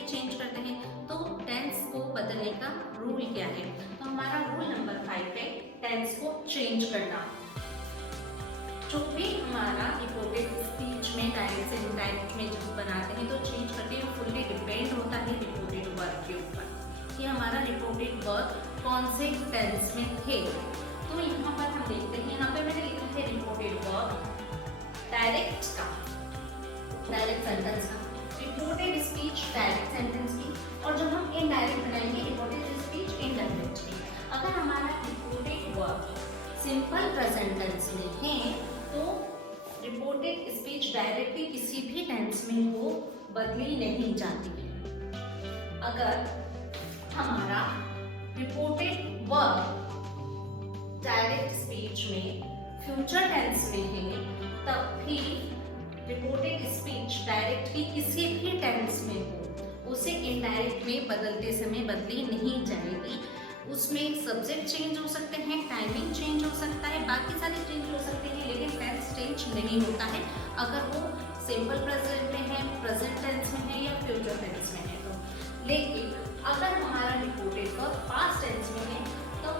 में चेंज करते हैं, तो टेंस को बदलने का रूल क्या है? तो हमारा रूल नंबर 5 है टेंस को चेंज करना। जो भी हमारा रिपोर्टेड स्पीच में डायरेक्ट से इनडायरेक्ट में जब बनाते हैं तो चेंज करते हैं, फुल्ली डिपेंड होता है रिपोर्टेड वर्ब के ऊपर कि हमारा रिपोर्टेड वर्ब कौन से टेंस में थे। तो यहाँ पर हम देखते हैं, यहाँ पे मैंने लिखा है रिपोर्टेड वर्ब डायरेक्ट का, डायरेक्ट सेंटेंस का, रिपोर्टेड स्पीच डायरेक्ट सेंटेंस की, और जब हम इनडायरेक्ट बनाएंगे रिपोर्टेड स्पीच इनडायरेक्ट की। अगर हमारा reported verb simple present tense में है तो रिपोर्टेड स्पीच डायरेक्टली किसी भी टेंस में हो बदली नहीं जाती है। अगर हमारा रिपोर्टेड वर्ब डायरेक्ट स्पीच में फ्यूचर टेंस में है तब भी रिपोर्टेड स्पीच डायरेक्टली किसी भी टेंस में हो उसे इनडायरेक्ट में बदलते समय बदली नहीं जाएगी। उसमें सब्जेक्ट चेंज हो सकते हैं, टाइमिंग चेंज हो सकता है, बाकी सारे चेंज हो सकते हैं, लेकिन टेंस चेंज नहीं होता है अगर वो सिंपल प्रेजेंट में है, प्रेजेंट टेंस में है या फ्यूचर टेंस में है तो। लेकिन अगर हमारा रिपोर्टेड वर्ब पास्ट टेंस में है तो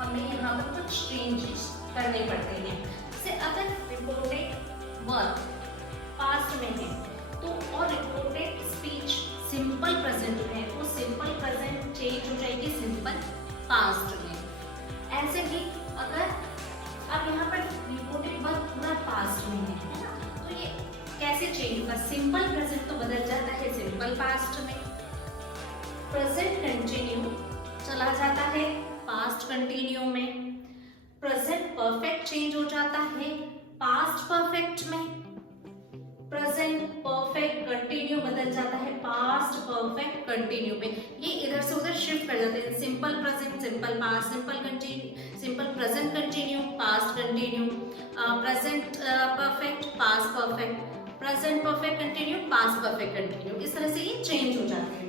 हमें यहाँ पर कुछ चेंजेस करने पड़ते हैं। जैसे अगर रिपोर्टेड वर्ब पास्ट में है तो और रिपोर्टेड स्पीच सिंपल प्रेजेंट में है तो सिंपल प्रेजेंट चेंज हो जाएगी सिंपल पास्ट में। ऐसे ही अगर अब यहाँ पर रिपोर्टेड वर्ब पूरा पास्ट में है ना, तो ये कैसे चेंज होगा? सिंपल प्रेजेंट तो बदल जाता है सिंपल पास्ट में, प्रेजेंट कंटिन्यू चला जाता है पास्ट कंटिन्यू में, प्रेजेंट परफेक्ट चेंज हो जाता है पास्ट परफेक्ट में, प्रेजेंट परफेक्ट कंटिन्यू बदल जाता है पास्ट परफेक्ट कंटिन्यू में। ये इधर से उधर शिफ्ट कर जाते हैं, simple present simple past, simple continue simple present continue past continue, present perfect past perfect, present perfect continue past perfect continue, इस तरह से ये चेंज हो जाते हैं।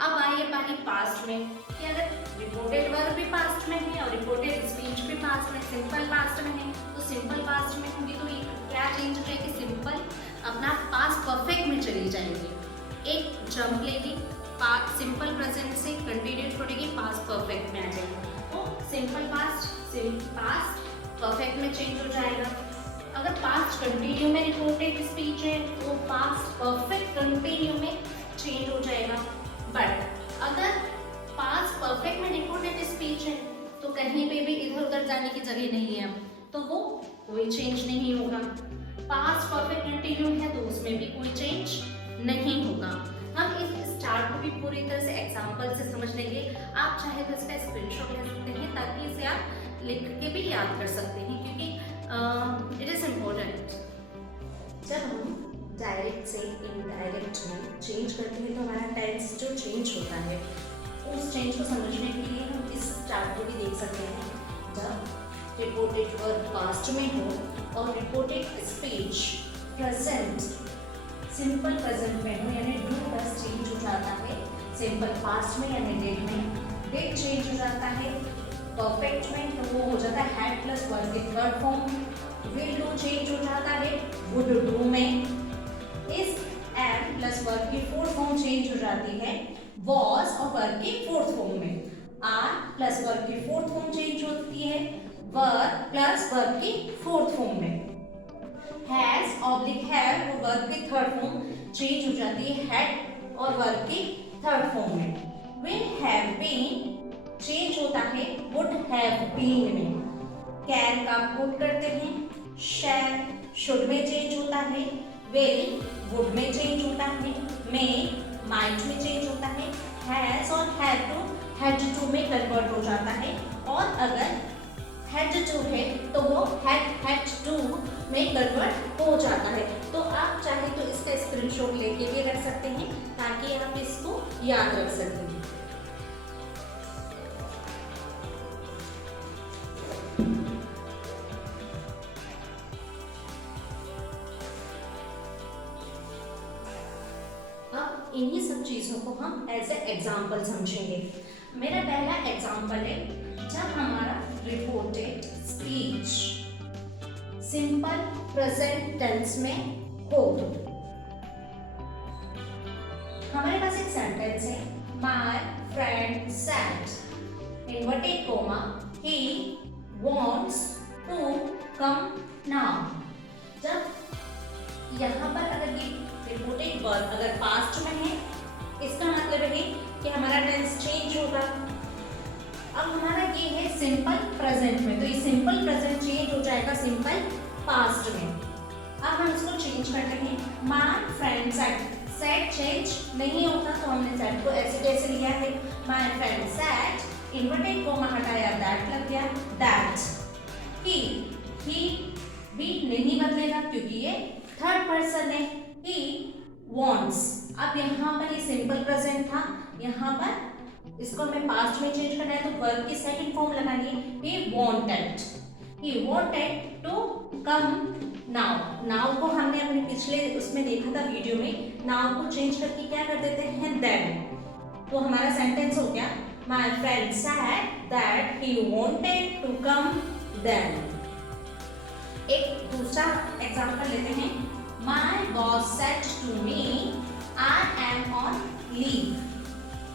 अब आइए बारी पास्ट में कि अगर रिपोर्टेड वर्ब भी पास्ट में है और रिपोर्टेड स्पीच भी पास्ट में, सिंपल पास्ट में है तो सिंपल पास्ट में होंगी तो ये क्या चेंज हो जाएगी? सिंपल अपना पास्ट परफेक्ट में चली जाएगी, एक जंप लेगी, सिंपल प्रेजेंट से कंटिन्यू छोड़ेगी पास्ट परफेक्ट में आ जाएगी, तो सिंपल पास्ट परफेक्ट में चेंज हो जाएगा। अगर पास्ट कंटिन्यू में रिपोर्टेड स्पीच है तो पास्ट परफेक्ट कंटिन्यू में चेंज हो जाएगा। बट अगर पास्ट परफेक्ट में रिपोर्टेड स्पीच है तो कहीं पे भी इधर उधर जाने की जगह नहीं है, तो वो कोई चेंज नहीं होगा। पास्ट परफेक्ट कंटिन्यू है तो उसमें भी कोई चेंज नहीं होगा। हम इस स्टार्ट को भी पूरी तरह से एग्जांपल से समझ लेंगे। आप चाहे तो इसका स्क्रीनशॉट ले सकते हैं ताकि इसे आप लिख के भी याद कर सकते हैं, क्योंकि इट इज इम्पोर्टेंट। जब हम डायरेक्ट से इनडायरेक्ट में चेंज करते हैं तो हमारा टेंस जो चेंज होता है उस चेंज को समझने के लिए हम इस स्टार्ट को भी देख सकते हैं। जब रिपोर्टेड वर्ब पास्ट में हो और reported speech present simple present में हो, यानी डू प्लस चेंज हो जाता है सिंपल पास्ट में यानी डिड में, डिड चेंज हो जाता है परफेक्ट में तो वो हो जाता है हैड प्लस वर्ब की third form, will do change हो जाता है वुड डू में, इज एम प्लस वर्ब की फोर्थ फॉर्म चेंज हो जाती है वॉज और वर्ब की फोर्थ फॉर्म में, आर प्लस वर्ब की फोर्थ फॉर्म चेंज होती है वर्ब प्लस वर्ब की फोर्थ फॉर्म में, हैज ऑब्लिक हैव और वर्ब की थर्ड फॉर्म चेंज हो जाती है हैड और वर्ब की थर्ड फॉर्म में, विल हैव बीन चेंज होता है वुड हैव बीन में, कैन का पुट करते हैं, शैल शुड में चेंज होता है, विल वुड में चेंज होता है, मे माइट में चेंज होता है, हैज और हैड टू में कन्वर्ट हो जाता है, और अगर हैड टू है तो वो हैड टू में कन्वर्ट हो जाता है। तो आप चाहे तो इसका स्क्रीनशॉट लेके भी रख सकते हैं ताकि आप इसको याद रख सकते हैं। अब इन्हीं सब चीजों को हम एज ए एग्जाम्पल समझेंगे। मेरा पहला एग्जाम्पल है जब हमारा reported speech simple present tense में हो। हमारे पास एक सेंटेंस है my friend said inverted comma he wants to come now। जब यहाँ पर अगर ये रिपोर्टेड वर्ब अगर पास्ट में है, इसका मतलब है कि हमारा टेंस चेंज होगा। अब हमारा ये है सिंपल प्रेजेंट में, तो ये सिंपल प्रेजेंट चेंज हो जाएगा सिंपल पास्ट में। अब हम इसको चेंज करते हैं, my friend said. Said change नहीं होता तो हमने सेड को ऐसे कैसे लिया है, my friend said inverted comma हटाया, दैट लग गया, दैट ही भी नहीं बदलेगा क्योंकि ये थर्ड पर्सन है, ही wants। अब यहाँ पर ये सिंपल प्रेजेंट था, यहाँ पर इसको हमें पास्ट में चेंज करना है तो वर्ब की सेकंड फॉर्म लगानी है, he wanted to come now। now को हमने अपने पिछले उसमें देखा था वीडियो में, now को चेंज करके क्या कर देते हैं then। तो हमारा सेंटेंस हो गया my friend said that he wanted to come then। एक दूसरा एग्जांपल लेते हैं, my boss said to me I am on leave।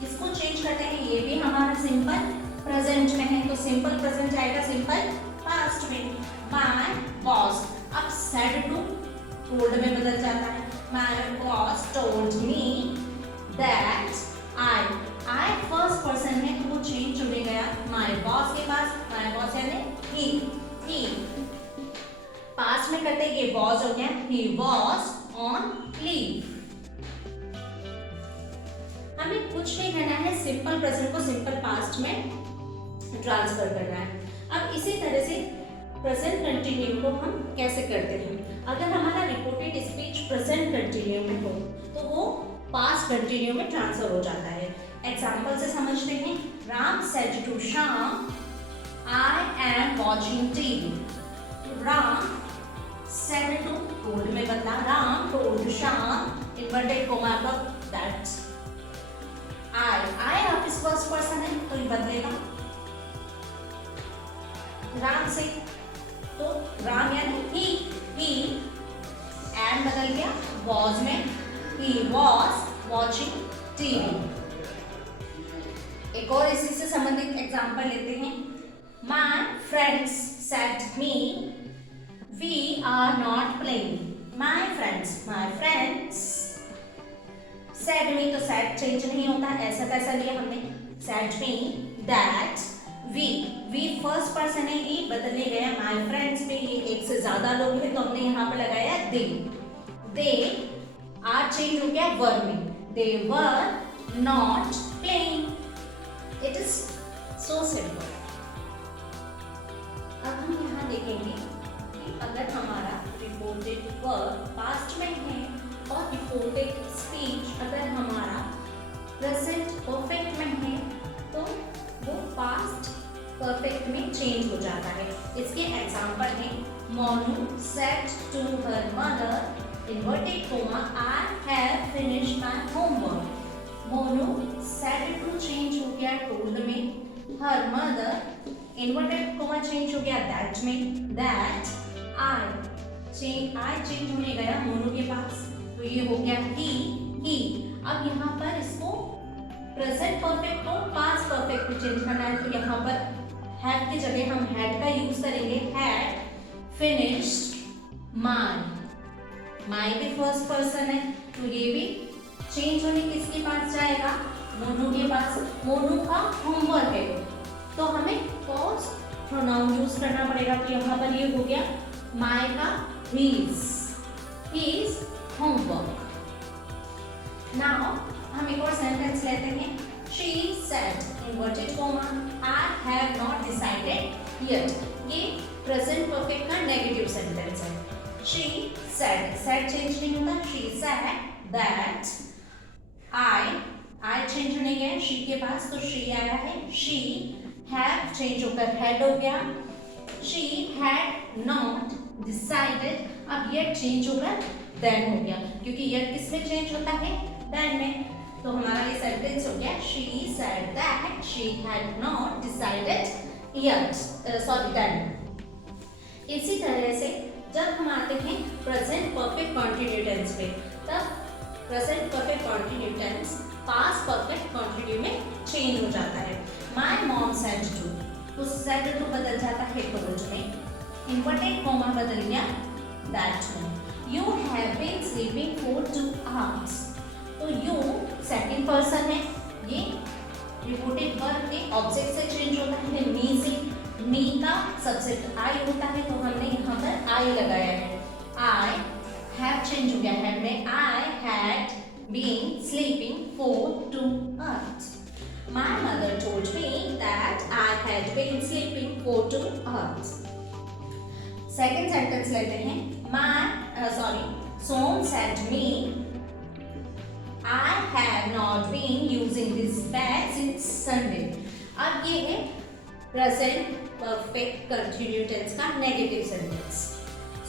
इसको चेंज करते हैं, ये भी हमारा सिंपल प्रेजेंट में है तो सिंपल प्रेजेंट जाएगा सिंपल पास्ट में, my boss। अब said to told में बदल जाता है, my boss told me that I first person है तो वो चेंज हो गया my boss के पास, my boss यानी he। पास्ट में करते ये was हो गया, he was on leave। हमें कुछ नहीं करना है, सिंपल प्रेजेंट को सिंपल पास्ट में ट्रांसफर करना है। अब इसी तरह से प्रेजेंट कंटिन्यू को हम कैसे करते हैं, अगर हमारा रिपोर्टेड स्पीच प्रेजेंट कंटिन्यू में हो तो वो पास्ट कंटिन्यू में ट्रांसफर हो जाता है। एग्जांपल से समझते हैं, Ram said to Shyam I am watching TV. Ram said to told में बदला, Ram told Shyam inverted comma पर that I office first person है तो ये बदलेगा राम से, तो राम यानी ही एंड बदल गया was में, he was watching TV। एक और इसी से संबंधित एग्जांपल लेते हैं, my friends said me we are not playing। my friends said me तो said चेंज नहीं होता, ऐसा कैसा लिया हमने, said me that we first person है, ये बदलने गया my friends पे, ये एक से ज्यादा लोग हैं तो हमने यहाँ पे लगाया they आर चेंज हो गया वर्ब में, they were not playing। it is so simple। अब हम यहाँ देखेंगे कि अगर हमारा रिपोर्टेड वर्ब पास्ट में है और रिपोर्टेड स्पीच अगर हमारा प्रेजेंट परफेक्ट में है तो वो पास्ट परफेक्ट में चेंज हो जाता है। इसके एग्जांपल है, Monu said to her mother inverted comma I have finished my homework. Monu said to change हो गया टोल्ड में, her mother inverted comma change हो गया दैट में, दैट आई चेंज होने गया मोनू के पास तो ये हो गया ही। अब यहाँ पर इसको प्रेजेंट परफेक्ट को पास्ट परफेक्ट में चेंज करना है तो यहाँ पर हैव की जगह हम हैड का यूज करेंगे, हैड फिनिश्ड माय भी फर्स्ट पर्सन है तो ये भी चेंज होने किसके पास जाएगा, मोनू के पास। मोनू का होमवर्क है तो हमें फर्स्ट प्रोनाउन यूज करना पड़ेगा तो यहाँ पर ये हो गया माय का हीज होमवर्क। नाउ हम एक और सेंटेंस लेते हैं, she said inverted comma I have not decided yet। ये प्रेजेंट परफेक्ट का नेगेटिव सेंटेंस है। she said चेंज नहीं होता, she said that I change होने गया she के पास तो she आया है, she have चेंज होकर had हो गया, she had not decided। अब yet चेंज होकर then हो गया क्योंकि yet किसमें चेंज होता है, then में। तो हमारा ये सेंटेंस हो गया, she said that she had not decided yet, then। इसी तरह से जब हम आते हैं प्रेजेंट परफेक्ट कॉन्टिन्यू टेंस पे, तब present perfect continue tense past perfect continue में चेंज हो जाता है। माय मॉम सेड टू, तो सेड टू बदल जाता है टोल्ड में, इन्वर्टेड कॉमा बदल गया दैट में। You have been sleeping for 2 hours, तो यू सेकंड पर्सन है, ये रिपोर्टेड वर्ब के ऑब्जेक्ट से चेंज होता है मी से, मी का सब्जेक्ट आई होता है, तो हमने यहाँ पर आई लगाया है। आई हैव चेंज हो गया है में, I had been sleeping for 2 hours। My mother told me that I had been sleeping for 2 hours. Second sentence लेते हैं। Som said me, I have not been using this bag since Sunday. अब ये है present perfect continuous tense का negative sentence.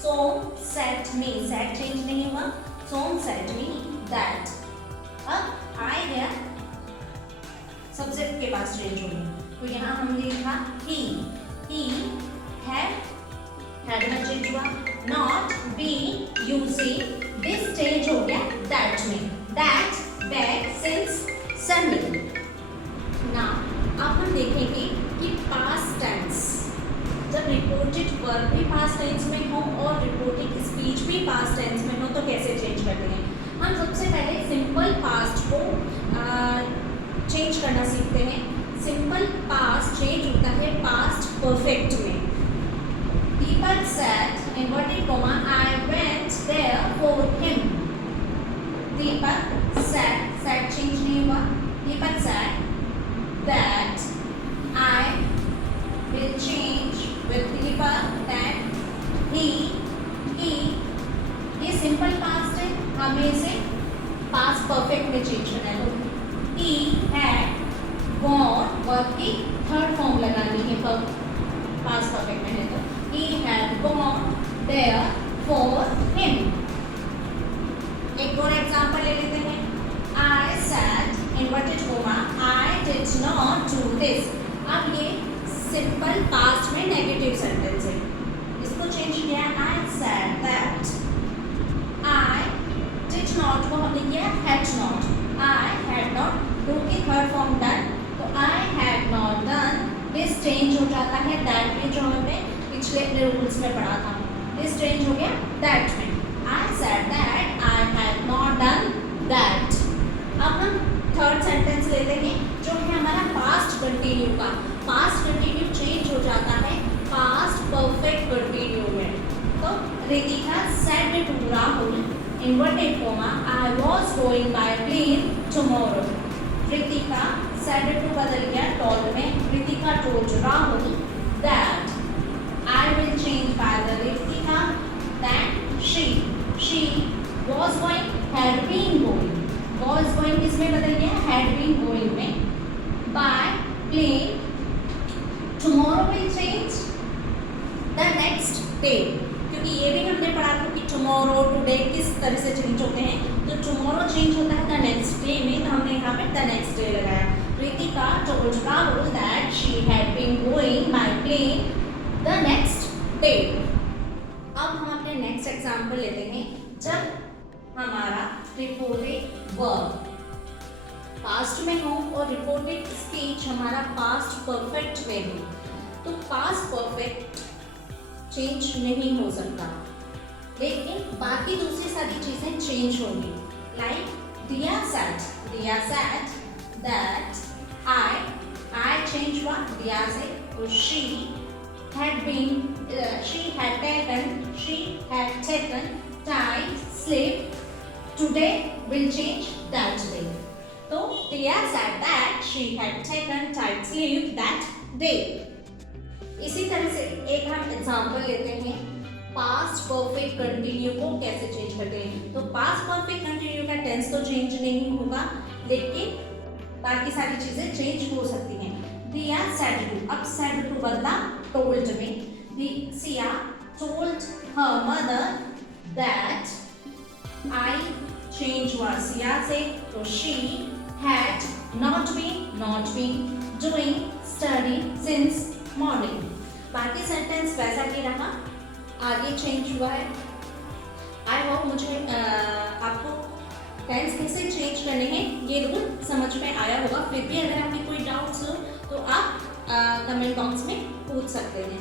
Som said me, said change नहीं हुआ, Som said me that. अब I गया सब्जेक्ट के पास चेंज होगी, तो यहाँ हमने लिखा he had में चेंज हुआ, not be using this change हो गया that में, that bag since Sunday। now अब हम देखेंगे कि past tense, जब रिपोर्टेड वर्ब भी past tense में हो और रिपोर्टेड स्पीच भी past tense में हो तो कैसे चेंज करते हैं। हम सबसे पहले सिंपल पास्ट को चेंज करना सीखते हैं। सिंपल पास्ट चेंज होता है पास्ट परफेक्ट में। Deepak said inverted comma I went there for him. Deepak said change नहीं हुआ, Deepak said that I will change with Deepak that he ये सिंपल पास्ट है, हमें इसे पास्ट परफेक्ट में चेंज करना है। तो he had gone वर्ब की थर्ड फॉर्म लगानी है पास्ट परफेक्ट में है, तो he had gone there for him। एक और एग्जांपल ले लेते हैं। I said inverted comma I did not do this। अब ये सिंपल पास्ट में नेगेटिव सेंटेंस है, इसको चेंज किया I said that। I did not को हमने किया had not, I had not do की थर्ड फॉर्म डन, तो I had not done this change हो जाता है that में, जो हमने पिछले अपने रूल्स में पढ़ा था, this चेंज हो गया that में। I said that I had not done that। अब हम थर्ड सेंटेंस लेते हैं जो है हमारा पास्ट कंटिन्यू का। पास्ट कंटिन्यू चेंज हो जाता है पास्ट परफेक्ट कंटिन्यू में। तो Ritika said to Rahul inverted comma I was going by plane tomorrow। Ritika said to बदल गया told में, Ritika told Rahul that I will change by the Ritika that she was going had been going, was going किसमें बदल गया had been going में, by plane tomorrow will change the next day, क्योंकि ये भी हमने पढ़ा था कि टुमारो टुडे किस तरह से चेंज होते हैं, तो टुमारो चेंज होता है द नेक्स्ट डे में, तो हमने यहाँ पे द नेक्स्ट डे लगाया। Ritika told Rahul that she had been going by plane the next day। अब हम अपने नेक्स्ट एग्जांपल लेते हैं। जब हमारा रिपोर्टेड वर्ब पास्ट में हो और रिपोर्टेड स्पीच हमारा पास्ट परफेक्ट में हो, तो पास्ट परफेक्ट चेंज नहीं हो सकता, लेकिन बाकी दूसरी सारी चीजें चेंज होंगी। लाइक दिया सेड दैट आई चेंज हुआ दिया से, तो she had taken tight sleep, today will change that day। तो दिया said that she had taken tight sleep that day। इसी तरह से एक हम एग्जांपल लेते हैं पास्ट परफेक्ट कंटिन्यू को कैसे चेंज करते हैं। तो पास्ट परफेक्ट कंटिन्यू का टेंस तो चेंज नहीं होगा, लेकिन बाकी सारी चीजें चेंज हो सकती हैं। दिया सेड टू, अब सेड टू बदला टोल्ड में। Siya told her mother that I change हुआ सिया से, तो she had not been doing study since morning. बाकी सेंटेंस वैसा ही रहा, आगे चेंज हुआ है। आई होप मुझे आपको टेंस कैसे चेंज करने हैं ये रूल समझ में आया होगा। फिर भी अगर आपके कोई डाउट्स हो तो आप कमेंट बॉक्स में पूछ सकते हैं।